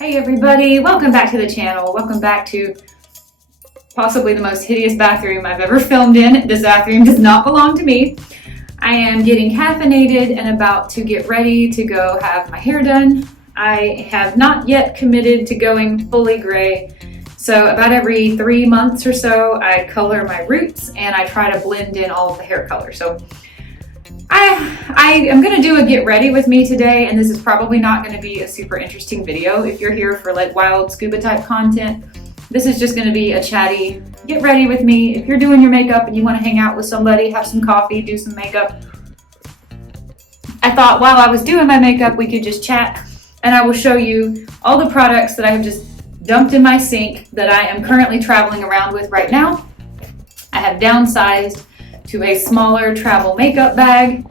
Hey everybody, welcome back to the channel. Welcome back to possibly the most hideous bathroom I've ever filmed in. This bathroom does not belong to me. I am getting caffeinated and about to get ready to go have my hair done. I have not yet committed to going fully gray. So about every 3 months or so, I color my roots and I try to blend in all of the hair color. So I am going to do a get ready with me today, and this is probably not going to be a super interesting video. If you're here for like wild scuba type content, this is just going to be a chatty get ready with me. If you're doing your makeup and you want to hang out with somebody, have some coffee, do some makeup, I thought while I was doing my makeup we could just chat, and I will show you all the products that I have just dumped in my sink that I am currently traveling around with right now. I have downsized to a smaller travel makeup bag.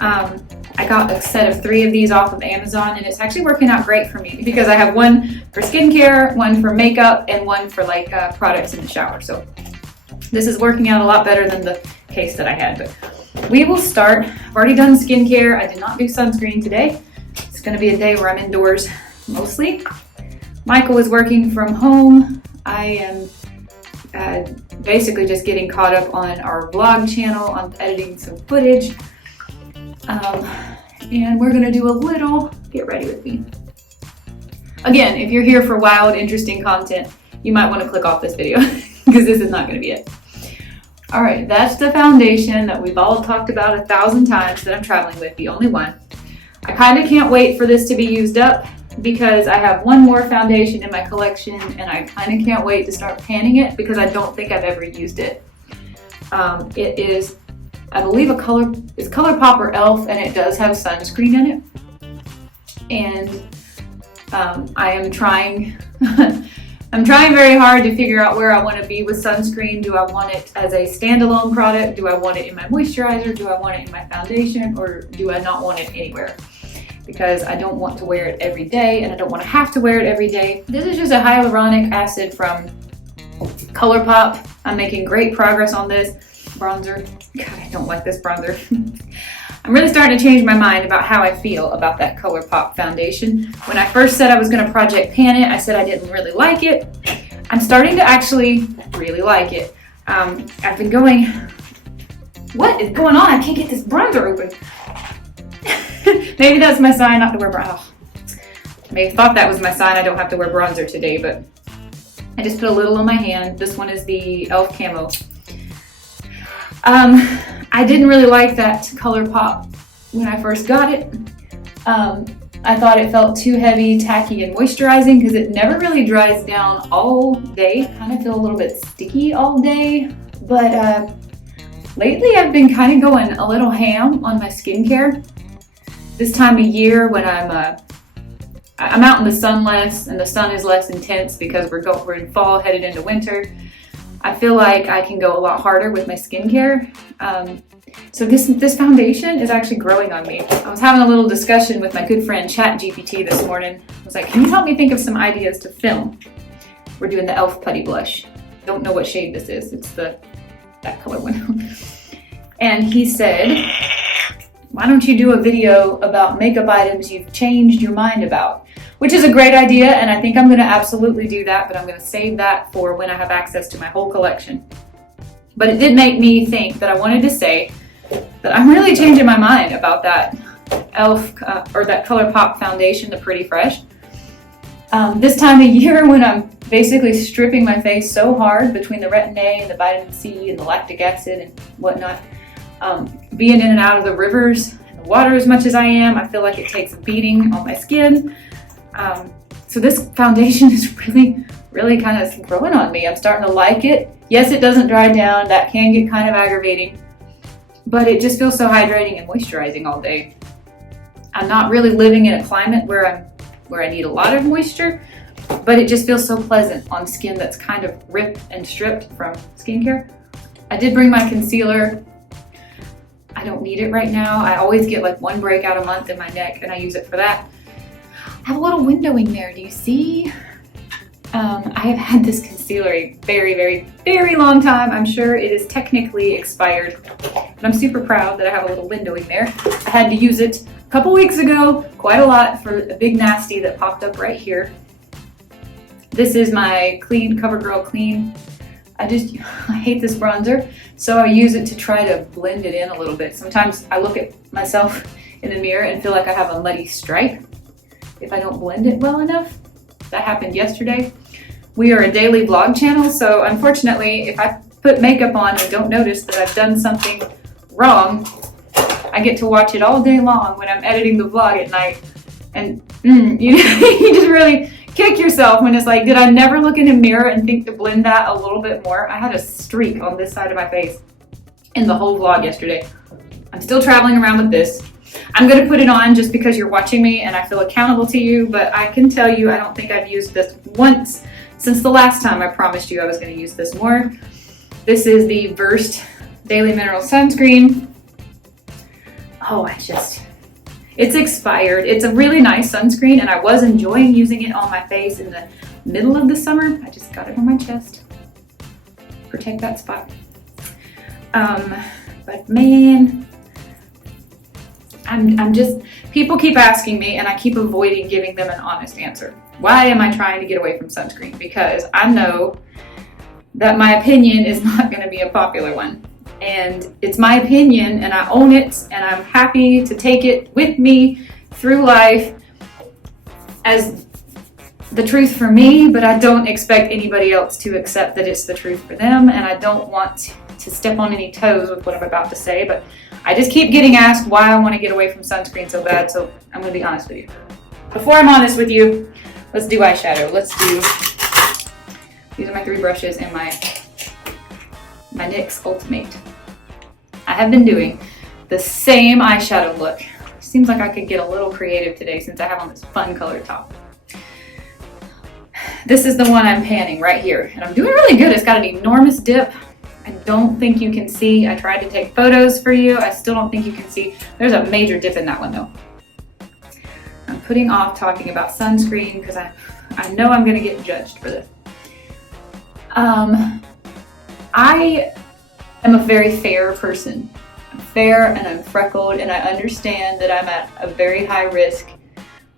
I got a set of 3 of these off of Amazon, and it's actually working out great for me because I have one for skincare, one for makeup, and one for like products in the shower. So this is working out a lot better than the case that I had. But we will start. I've already done skincare. I did not do sunscreen today. It's going to be a day where I'm indoors mostly. Michael is working from home. I am basically just getting caught up on our vlog channel. I'm editing some footage. And we're gonna do a little get ready with me. Again, if you're here for wild, interesting content, you might want to click off this video because this is not gonna be it. All right, that's the foundation that we've all talked about 1,000 times that I'm traveling with, the only one. I kind of can't wait for this to be used up because I have one more foundation in my collection, and I kind of can't wait to start panning it because I don't think I've ever used it. It is, I believe, it's ColourPop or e.l.f., and it does have sunscreen in it. And I am trying, I'm trying very hard to figure out where I want to be with sunscreen. Do I want it as a standalone product? Do I want it in my moisturizer? Do I want it in my foundation? Or do I not want it anywhere? Because I don't want to wear it every day, and I don't want to have to wear it every day. This is just a hyaluronic acid from ColourPop. I'm making great progress on this. Bronzer. God, I don't like this bronzer. I'm really starting to change my mind about how I feel about that ColourPop foundation. When I first said I was going to project pan it, I said I didn't really like it. I'm starting to actually really like it. I've been going, what is going on? I can't get this bronzer open. Maybe that's my sign not to wear bronzer. I may have thought that was my sign I don't have to wear bronzer today, but I just put a little on my hand. This one is the e.l.f. Camo. I didn't really like that ColourPop when I first got it. I thought it felt too heavy, tacky, and moisturizing because it never really dries down all day. I kind of feel a little bit sticky all day. But lately I've been kind of going a little ham on my skincare. This time of year when I'm out in the sun less and the sun is less intense because we're in fall, headed into winter, I feel like I can go a lot harder with my skincare. So this foundation is actually growing on me. I was having a little discussion with my good friend Chatty GRWM this morning. I was like, can you help me think of some ideas to film? We're doing the e.l.f. Putty Blush. Don't know what shade this is. It's that color one. And he said, why don't you do a video about makeup items you've changed your mind about? Which is a great idea, and I think I'm going to absolutely do that, but I'm going to save that for when I have access to my whole collection. But it did make me think that I wanted to say that I'm really changing my mind about that e.l.f. Or that ColourPop foundation, the Pretty Fresh. This time of year when I'm basically stripping my face so hard between the retin-A and the vitamin C and the lactic acid and whatnot, being in and out of the rivers and the water as much as I am, I feel like it takes a beating on my skin. So this foundation is really kind of growing on me. I'm starting to like it. Yes, it doesn't dry down. That can get kind of aggravating, but it just feels so hydrating and moisturizing all day. I'm not really living in a climate where I need a lot of moisture, but it just feels so pleasant on skin that's kind of ripped and stripped from skincare. I did bring my concealer. I don't need it right now. I always get like 1 breakout a month in my neck, and I use it for that. I have a little windowing there. Do you see? I have had this concealer a very long time. I'm sure it is technically expired, but I'm super proud that I have a little windowing there. I had to use it a couple weeks ago, quite a lot, for a big nasty that popped up right here. This is my Clean CoverGirl Clean. I hate this bronzer, so I use it to try to blend it in a little bit. Sometimes I look at myself in the mirror and feel like I have a muddy stripe if I don't blend it well enough. That happened yesterday. We are a daily vlog channel, so unfortunately, if I put makeup on and don't notice that I've done something wrong, I get to watch it all day long when I'm editing the vlog at night. And you just really kick yourself when it's like, did I never look in a mirror and think to blend that a little bit more? I had a streak on this side of my face in the whole vlog yesterday. I'm still traveling around with this. I'm going to put it on just because you're watching me and I feel accountable to you, but I can tell you I don't think I've used this once since the last time I promised you I was going to use this more. This is the Versed Daily Mineral Sunscreen. Oh, it's expired. It's a really nice sunscreen and I was enjoying using it on my face in the middle of the summer. I just got it on my chest. Protect that spot. But man, people keep asking me and I keep avoiding giving them an honest answer. Why am I trying to get away from sunscreen? Because I know that my opinion is not going to be a popular one. And it's my opinion and I own it and I'm happy to take it with me through life as the truth for me, but I don't expect anybody else to accept that it's the truth for them, and I don't want to step on any toes with what I'm about to say, but I just keep getting asked why I want to get away from sunscreen so bad, so I'm going to be honest with you. Before I'm honest with you, let's do eyeshadow. These are my 3 brushes and my NYX Ultimate. I have been doing the same eyeshadow look. Seems like I could get a little creative today since I have on this fun colored top. This is the one I'm panning right here, and I'm doing really good. It's got an enormous dip. I don't think you can see. I tried to take photos for you. I still don't think you can see. There's a major dip in that one though. I'm putting off talking about sunscreen because I know I'm gonna get judged for this. I am a very fair person. I'm fair and I'm freckled, and I understand that I'm at a very high risk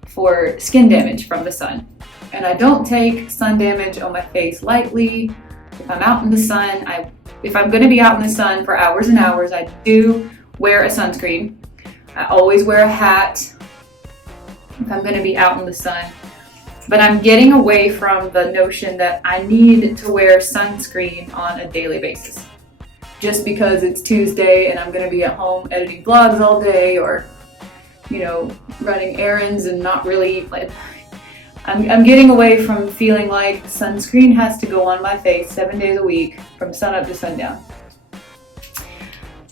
for skin damage from the sun. And I don't take sun damage on my face lightly. If I'm out in the sun, if I'm gonna be out in the sun for hours and hours, I do wear a sunscreen. I always wear a hat if I'm gonna be out in the sun. But I'm getting away from the notion that I need to wear sunscreen on a daily basis. Just because it's Tuesday and I'm gonna be at home editing vlogs all day, or, running errands and not really, I'm getting away from feeling like sunscreen has to go on my face 7 days a week from sunup to sundown.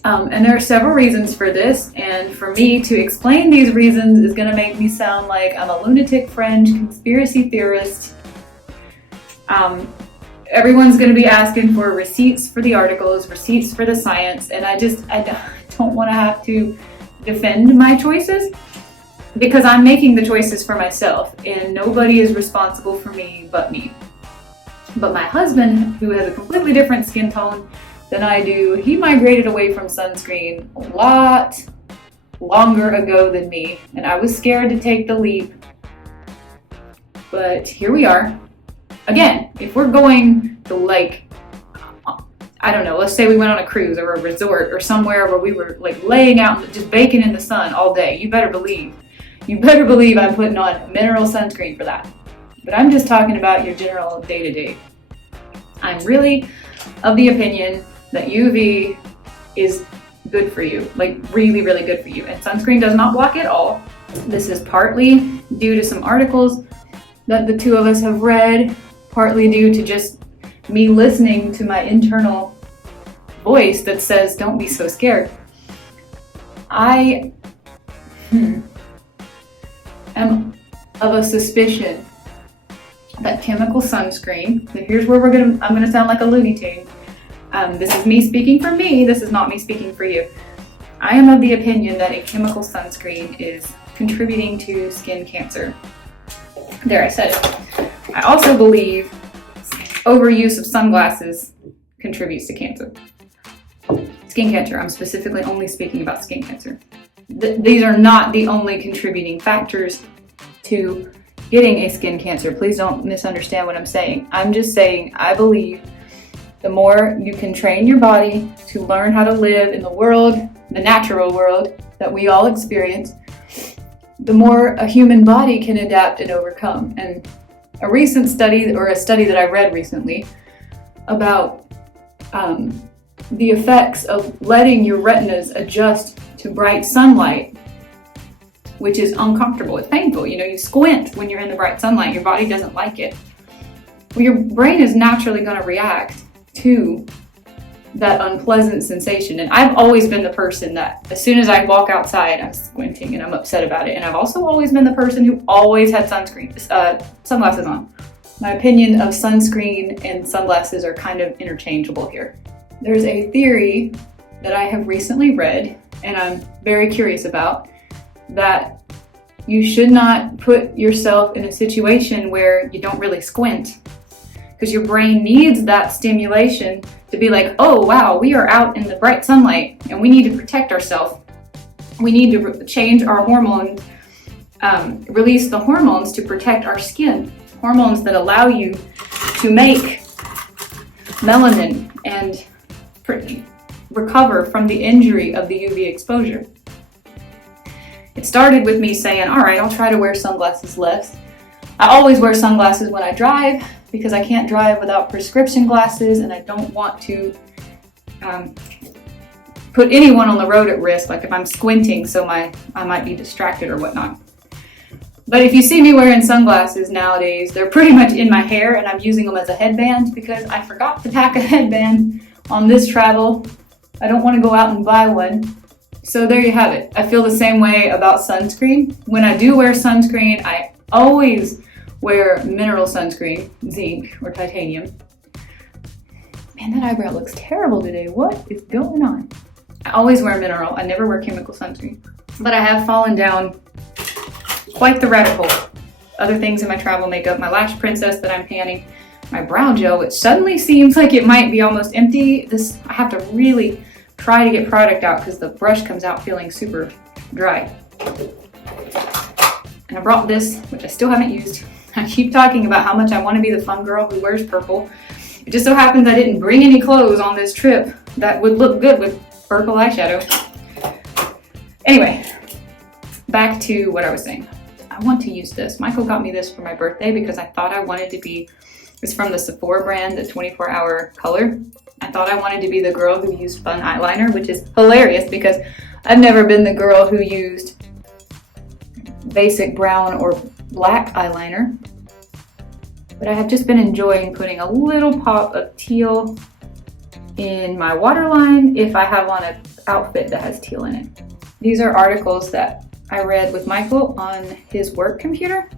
And there are several reasons for this, and for me to explain these reasons is going to make me sound like I'm a lunatic fringe conspiracy theorist. Everyone's going to be asking for receipts for the articles, receipts for the science, and I don't want to have to defend my choices because I'm making the choices for myself, and nobody is responsible for me but me. But my husband, who has a completely different skin tone than I do, he migrated away from sunscreen a lot longer ago than me, and I was scared to take the leap. But here we are. Again, if we're going to I don't know, let's say we went on a cruise or a resort or somewhere where we were laying out and just baking in the sun all day, you better believe I'm putting on mineral sunscreen for that. But I'm just talking about your general day-to-day. I'm really of the opinion that UV is good for you, really, really good for you. And sunscreen does not block at all. This is partly due to some articles that the two of us have read, partly due to just me listening to my internal voice that says, don't be so scared. I am of a suspicion that chemical sunscreen, here's where I'm gonna sound like a Looney Tune. This is me speaking for me, this is not me speaking for you. I am of the opinion that a chemical sunscreen is contributing to skin cancer. There, I said it. I also believe overuse of sunglasses contributes to cancer. Skin cancer, I'm specifically only speaking about skin cancer. These are not the only contributing factors to getting a skin cancer. Please don't misunderstand what I'm saying. I'm just saying I believe the more you can train your body to learn how to live in the world, the natural world that we all experience, the more a human body can adapt and overcome. And a recent study, or a study that I read recently about the effects of letting your retinas adjust to bright sunlight, which is uncomfortable. It's painful. You know, you squint when you're in the bright sunlight. Your body doesn't like it. Well, your brain is naturally going to react to that unpleasant sensation. And I've always been the person that as soon as I walk outside, I'm squinting and I'm upset about it. And I've also always been the person who always had sunglasses on. My opinion of sunscreen and sunglasses are kind of interchangeable here. There's a theory that I have recently read, and I'm very curious about, that you should not put yourself in a situation where you don't really squint, because your brain needs that stimulation to be like, oh wow, we are out in the bright sunlight and we need to protect ourselves. We need to change our hormones, release the hormones to protect our skin, hormones that allow you to make melanin and recover from the injury of the UV exposure. It started with me saying, all right, I'll try to wear sunglasses less. I always wear sunglasses when I drive because I can't drive without prescription glasses, and I don't want to put anyone on the road at risk, like if I'm squinting, so I might be distracted or whatnot. But if you see me wearing sunglasses nowadays, they're pretty much in my hair, and I'm using them as a headband because I forgot to pack a headband on this travel. I don't want to go out and buy one. So there you have it. I feel the same way about sunscreen. When I do wear sunscreen, I always wear mineral sunscreen, zinc or titanium. Man, that eyebrow looks terrible today. What is going on? I always wear mineral. I never wear chemical sunscreen. But I have fallen down quite the rabbit hole. Other things in my travel makeup, my Lash Princess that I'm panning, my brow gel, which suddenly seems like it might be almost empty. I have to really try to get product out because the brush comes out feeling super dry. And I brought this, which I still haven't used. I keep talking about how much I want to be the fun girl who wears purple. It just so happens I didn't bring any clothes on this trip that would look good with purple eyeshadow. Anyway, back to what I was saying. I want to use this. Michael got me this for my birthday because I thought I wanted to be, it's from the Sephora brand, the 24-hour color. I thought I wanted to be the girl who used fun eyeliner, which is hilarious because I've never been the girl who used basic brown or black eyeliner. But I have just been enjoying putting a little pop of teal in my waterline if I have on an outfit that has teal in it. These are articles that I read with Michael on his work computer.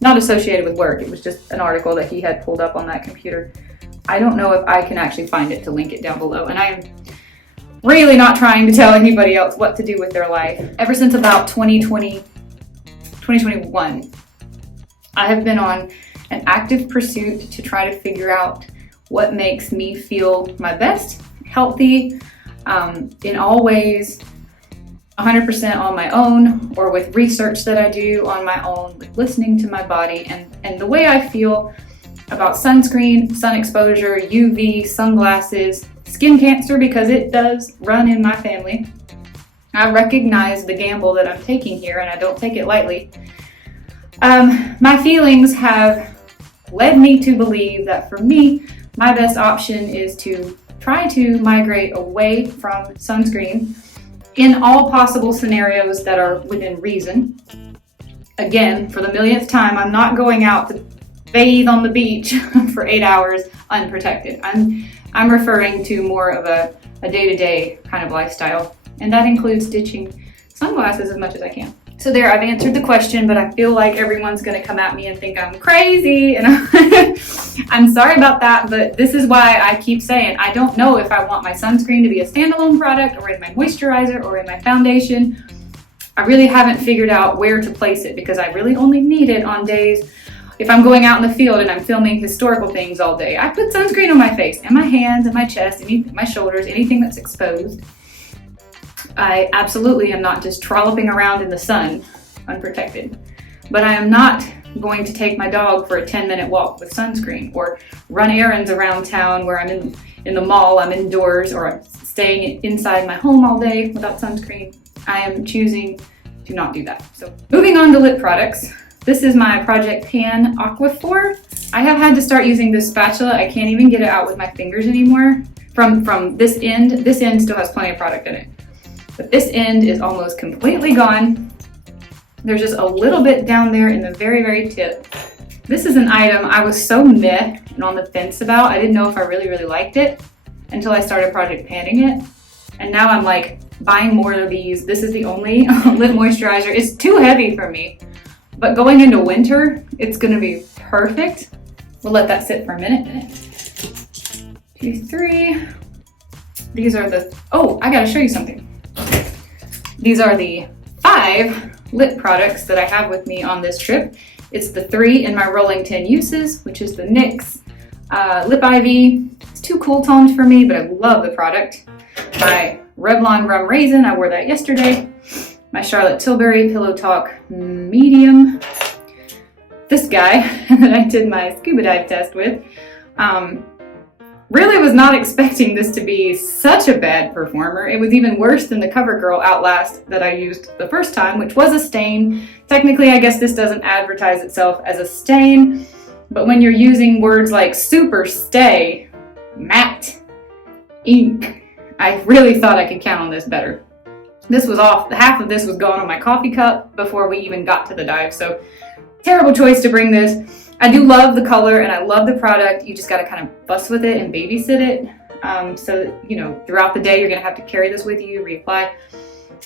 Not associated with work, it was just an article that he had pulled up on that computer. I don't know if I can actually find it to link it down below, and I am really not trying to tell anybody else what to do with their life. Ever since about 2021, I have been on an active pursuit to try to figure out what makes me feel my best, healthy, in all ways, 100% on my own, or with research that I do on my own, with listening to my body, and the way I feel about sunscreen, sun exposure, UV, sunglasses, skin cancer, because it does run in my family. I recognize the gamble that I'm taking here, and I don't take it lightly. My feelings have led me to believe that for me, my best option is to try to migrate away from sunscreen in all possible scenarios that are within reason. Again, for the millionth time, I'm not going out to bathe on the beach for 8 hours unprotected. I'm referring to more of a day-to-day kind of lifestyle, and that includes ditching sunglasses as much as I can. So there, I've answered the question, but I feel like everyone's gonna come at me and think I'm crazy, and I'm sorry about that, but this is why I keep saying I don't know if I want my sunscreen to be a standalone product or in my moisturizer or in my foundation. I really haven't figured out where to place it because I really only need it on days if I'm going out in the field and I'm filming historical things all day. I put sunscreen on my face and my hands and my chest, my shoulders, anything that's exposed. I absolutely am not just trolloping around in the sun unprotected. But I am not going to take my dog for a 10-minute walk with sunscreen, or run errands around town where I'm in the mall, I'm indoors, or I'm staying inside my home all day without sunscreen. I am choosing to not do that. So moving on to lip products. This is my Project Pan Aquaphor. I have had to start using this spatula. I can't even get it out with my fingers anymore. From this end still has plenty of product in it. But this end is almost completely gone. There's just a little bit down there in the very, very tip. This is an item I was so meh and on the fence about. I didn't know if I really, really liked it until I started Project Panning it. And now I'm like buying more of these. This is the only lip moisturizer. It's too heavy for me. But going into winter, it's gonna be perfect. We'll let that sit for a minute. 2, 3. These are the, oh, I gotta show you something. These are the 5 lip products that I have with me on this trip. It's the 3 in my rolling 10 uses, which is the NYX Lip Ivy. It's too cool toned for me, but I love the product. My Revlon Rum Raisin, I wore that yesterday. My Charlotte Tilbury Pillow Talk Medium. This guy that I did my scuba dive test with, really was not expecting this to be such a bad performer. It was even worse than the CoverGirl Outlast that I used the first time, which was a stain. Technically, I guess this doesn't advertise itself as a stain, but when you're using words like super stay, matte, ink, I really thought I could count on this better. This was off, half of this was gone on my coffee cup before we even got to the dive, so terrible choice to bring this. I do love the color and I love the product. You just got to kind of fuss with it and babysit it. So, you know, throughout the day, you're going to have to carry this with you, reapply.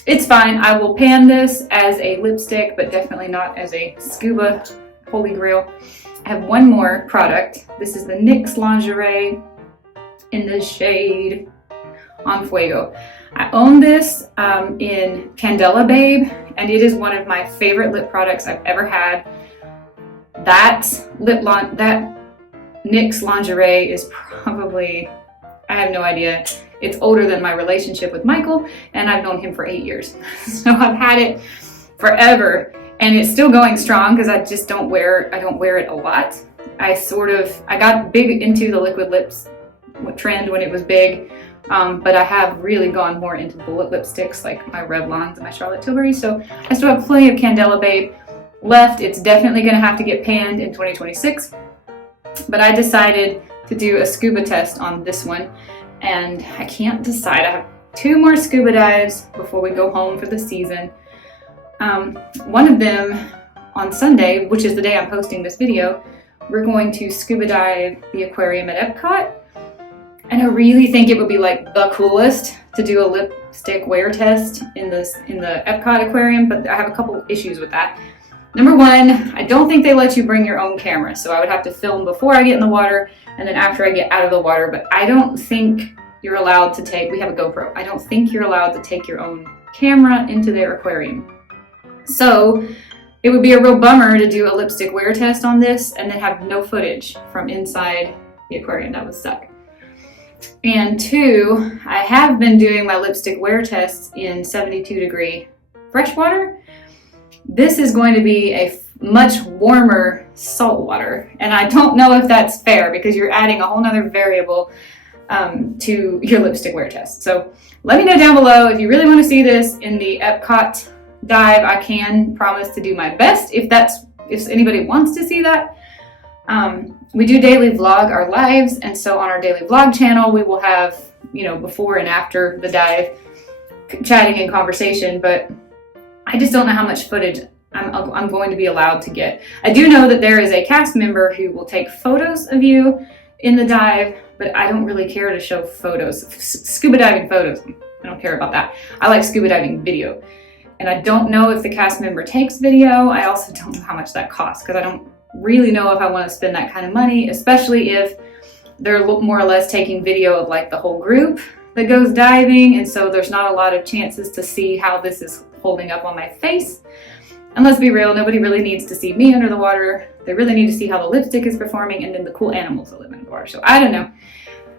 It's fine. I will pan this as a lipstick, but definitely not as a scuba holy grail. I have one more product. This is the NYX Lingerie in the shade On Fuego. I own this in Candela Babe, and it is one of my favorite lip products I've ever had. That NYX Lingerie is probably, I have no idea. It's older than my relationship with Michael, and I've known him for 8 years. So I've had it forever, and it's still going strong because I just don't wear it a lot. I got big into the liquid lips trend when it was big, but I have really gone more into bullet lipsticks like my Revlons and my Charlotte Tilbury. So I still have plenty of Candela Babe left. It's definitely going to have to get panned in 2026, but I decided to do a scuba test on this one, and I can't decide. I have 2 more scuba dives before we go home for the season. One of them on Sunday, which is the day I'm posting this video, we're going to scuba dive the aquarium at Epcot, and I really think it would be like the coolest to do a lipstick wear test in the Epcot aquarium, but I have a couple issues with that. Number 1, I don't think they let you bring your own camera, so I would have to film before I get in the water and then after I get out of the water, but I don't think you're allowed to take, we have a GoPro, I don't think you're allowed to take your own camera into their aquarium. So it would be a real bummer to do a lipstick wear test on this and then have no footage from inside the aquarium. That would suck. And 2, I have been doing my lipstick wear tests in 72-degree fresh water. This is going to be a much warmer salt water, and I don't know if that's fair because you're adding a whole nother variable to your lipstick wear test. So let me know down below if you really want to see this in the Epcot dive. I can promise to do my best if anybody wants to see that. We do daily vlog our lives, and so on our daily vlog channel we will have, you know, before and after the dive chatting and conversation, but I just don't know how much footage I'm going to be allowed to get. I do know that there is a cast member who will take photos of you in the dive, but I don't really care to show photos, scuba diving photos. I don't care about that. I like scuba diving video. And I don't know if the cast member takes video. I also don't know how much that costs because I don't really know if I want to spend that kind of money, especially if they're more or less taking video of like the whole group that goes diving, and so there's not a lot of chances to see how this is holding up on my face. And let's be real, nobody really needs to see me under the water. They really need to see how the lipstick is performing and then the cool animals that live in the water. So I don't know.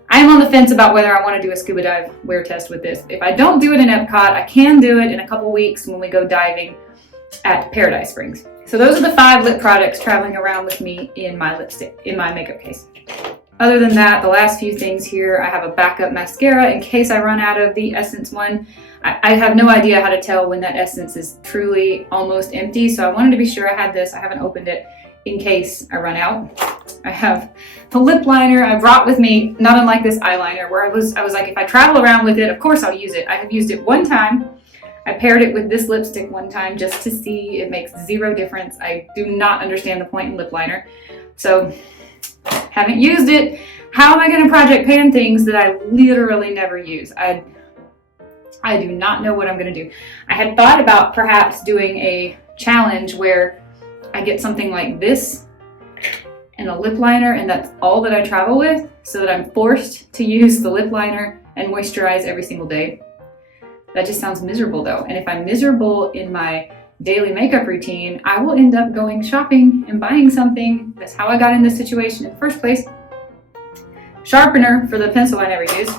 I'm on the fence about whether I want to do a scuba dive wear test with this. If I don't do it in Epcot, I can do it in a couple weeks when we go diving at Paradise Springs. So those are the 5 lip products traveling around with me in my makeup case. Other than that, the last few things here, I have a backup mascara in case I run out of the Essence one. I have no idea how to tell when that Essence is truly almost empty, so I wanted to be sure I had this. I haven't opened it in case I run out. I have the lip liner I brought with me, not unlike this eyeliner, where I was like, if I travel around with it, of course I'll use it. I have used it one time. I paired it with this lipstick one time just to see. It makes 0 difference. I do not understand the point in lip liner. So, haven't used it. How am I going to project pan things that I literally never use? I do not know what I'm going to do. I had thought about perhaps doing a challenge where I get something like this and a lip liner, and that's all that I travel with, so that I'm forced to use the lip liner and moisturize every single day. That just sounds miserable though. And if I'm miserable in my daily makeup routine, I will end up going shopping and buying something. That's how I got in this situation in the first place. Sharpener for the pencil I never use.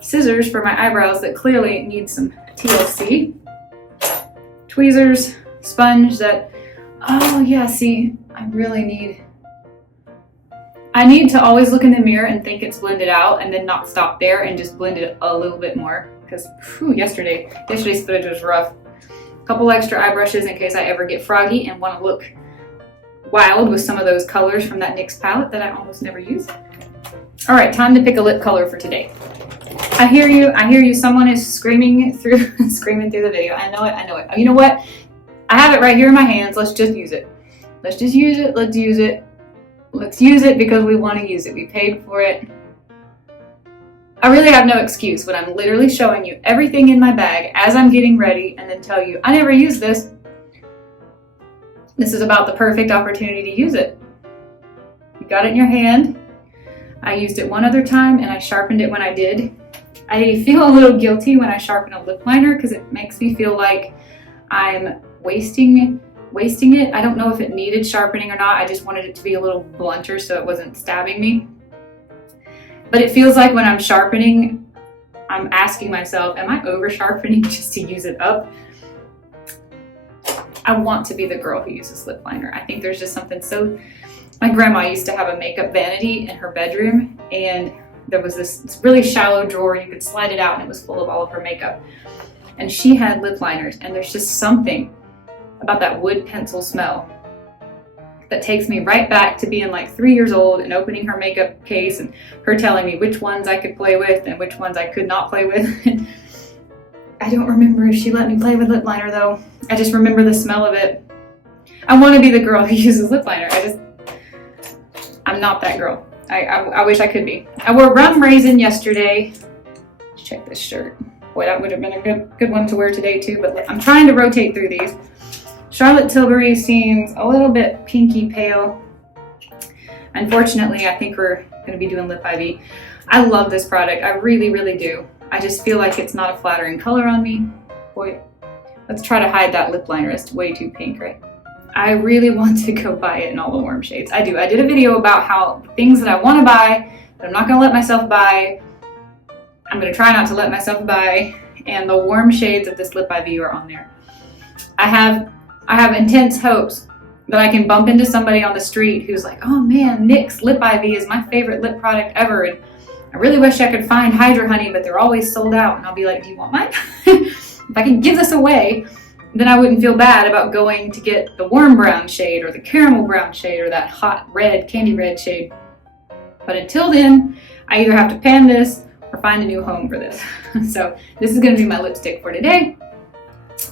Scissors for my eyebrows that clearly need some TLC. Tweezers, sponge that, oh yeah, see, I need to always look in the mirror and think it's blended out and then not stop there and just blend it a little bit more. Because yesterday's footage was rough. A couple extra eye brushes in case I ever get froggy and want to look wild with some of those colors from that NYX palette that I almost never use. All right, time to pick a lip color for today. I hear you. Someone is screaming through the video. I know it. You know what? I have it right here in my hands. Let's just use it. Let's use it because we want to use it. We paid for it. I really have no excuse when I'm literally showing you everything in my bag as I'm getting ready and then tell you, I never used this. This is about the perfect opportunity to use it. You got it in your hand. I used it one other time and I sharpened it when I did. I feel a little guilty when I sharpen a lip liner because it makes me feel like I'm wasting it. I don't know if it needed sharpening or not. I just wanted it to be a little blunter so it wasn't stabbing me. But it feels like when I'm sharpening, I'm asking myself, am I over sharpening just to use it up? I want to be the girl who uses lip liner. I think there's just something so... My grandma used to have a makeup vanity in her bedroom, and there was this really shallow drawer. You could slide it out and it was full of all of her makeup. And she had lip liners, and there's just something about that wood pencil smell that takes me right back to being like 3 years old and opening her makeup case and her telling me which ones I could play with and which ones I could not play with. I don't remember if she let me play with lip liner though. I just remember the smell of it. I want to be the girl who uses lip liner. I'm not that girl. I wish I could be. I wore rum raisin yesterday. Let's check this shirt. Boy, that would have been a good one to wear today too, but I'm trying to rotate through these. Charlotte Tilbury seems a little bit pinky pale. Unfortunately, I think we're going to be doing Lip IV. I love this product. I really, really do. I just feel like it's not a flattering color on me. Boy, let's try to hide that lip liner. It's way too pink, right? I really want to go buy it in all the warm shades. I do. I did a video about how things that I want to buy, but I'm not going to let myself buy. I'm going to try not to let myself buy. And the warm shades of this Lip IV are on there. I have intense hopes that I can bump into somebody on the street who's like, oh man, NYX Lip IV is my favorite lip product ever. And I really wish I could find Hydra Honey, but they're always sold out. And I'll be like, do you want mine? If I can give this away, then I wouldn't feel bad about going to get the warm brown shade or the caramel brown shade or that hot red, candy red shade. But until then, I either have to pan this or find a new home for this. So this is going to be my lipstick for today.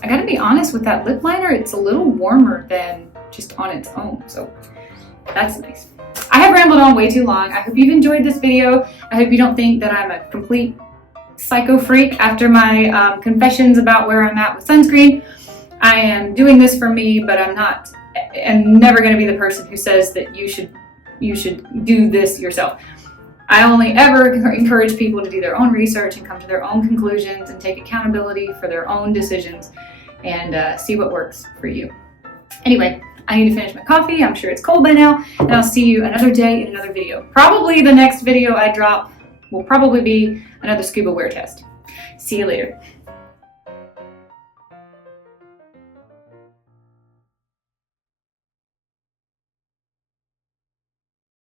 I gotta be honest with that lip liner, it's a little warmer than just on its own, so that's nice. I have rambled on way too long. I hope you've enjoyed this video. I hope you don't think that I'm a complete psycho freak after my confessions about where I'm at with sunscreen. I am doing this for me, but I'm never gonna be the person who says that you should do this yourself. I only ever encourage people to do their own research and come to their own conclusions and take accountability for their own decisions and see what works for you. Anyway, I need to finish my coffee. I'm sure it's cold by now, and I'll see you another day in another video. Probably the next video I drop will probably be another scuba wear test. See you later.